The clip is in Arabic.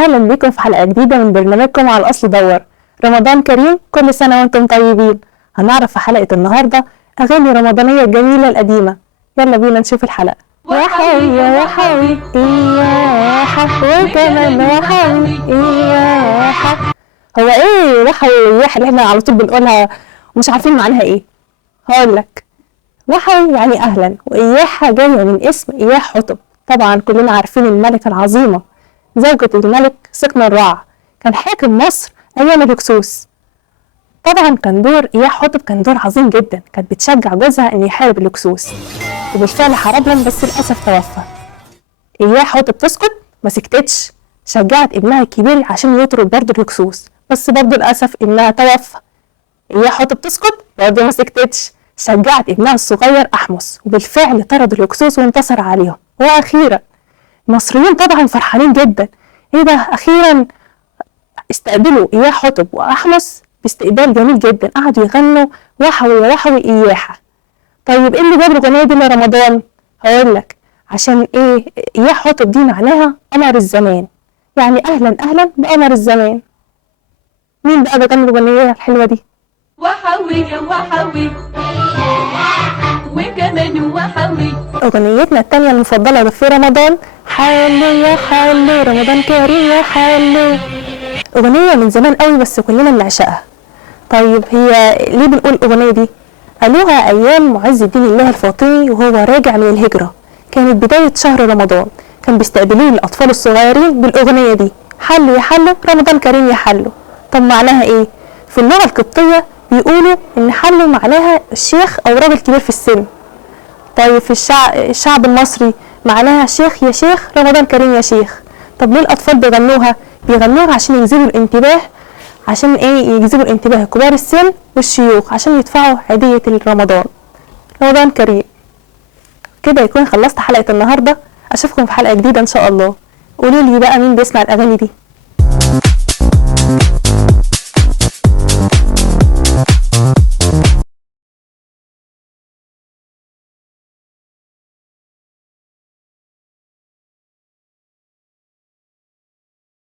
أهلا بكم في حلقة جديدة من برنامجكم على الأصل دور. رمضان كريم، كل سنة وانتم طيبين. هنعرف في حلقة النهاردة أغاني رمضانية الجميلة القديمة. يلا بينا نشوف الحلقة. وحوي يا وحوي إياحة وكمان وحوي إياحة. هو إيه وحوي وإياحة اللي احنا على طول بنقولها ومش عارفين معناها إيه؟ هقولك. وحوي يعني أهلا، وإياحة جاية من اسم إياح حطب. طبعا كلنا عارفين الملكة العظيمة زوجة الملك سقن الرع، كان حاكم مصر أيام الهكسوس. طبعا كان دور إياح حطب كان دور عظيم جدا، كانت بتشجع جوزها إن يحارب الهكسوس، وبالفعل حارب لهم بس للأسف توفى. إياح حطب تسكت؟ ما سكتتش، شجعت ابنها الكبير عشان يطرد برضه الهكسوس، بس برضه للأسف ابنها توفى. إياح حطب تسكت؟ برضه ما سكتتش، شجعت ابنها الصغير أحمس، وبالفعل طرد الهكسوس وانتصر عليهم. وأخيرا المصريين طبعا فرحانين جدا، ايه ده اخيرا استقبلوا إياح حطب وأحمس باستقبال جميل جدا، قعدوا يغنوا وحوي يا وحوي إياحة. طيب ايه اللي جاب الأغنية دي لرمضان؟ هقولك، عشان ايه إياح حطب دي معناها قمر الزمان، يعني أهلا أهلا بقمر الزمان. مين بقى بيغني الأغنية الحلوة دي؟ وحوي يا وحوي وكمان وحوي. أغنيتنا التانية المفضلة في رمضان، حلو يا حلو رمضان كريم يا حلو. أغنية من زمان قوي بس كلنا بنعشقها. طيب هي ليه بنقول الأغنية دي؟ قالوها أيام معز الدين الله الفاطمي وهو راجع من الهجرة، كانت بداية شهر رمضان، كان بيستقبلوه الأطفال الصغيرين بالأغنية دي، حلو يا حلو رمضان كريم يا حلو. طب معناها إيه؟ في اللغة القبطية بيقولوا إن حلو معناها الشيخ أو راجل كبير في السن. طيب في الشعب المصري معناها شيخ يا شيخ رمضان كريم يا شيخ. طب ليه الأطفال بيغنوها؟ بيغنوها عشان يجذبوا الانتباه، عشان ايه يجذبوا الانتباه كبار السن والشيوخ عشان يدفعوا عيدية رمضان. رمضان كريم. كده يكون خلصت حلقة النهاردة، اشوفكم في حلقة جديدة ان شاء الله. قولوا لي بقى مين بيسمع الاغاني دي؟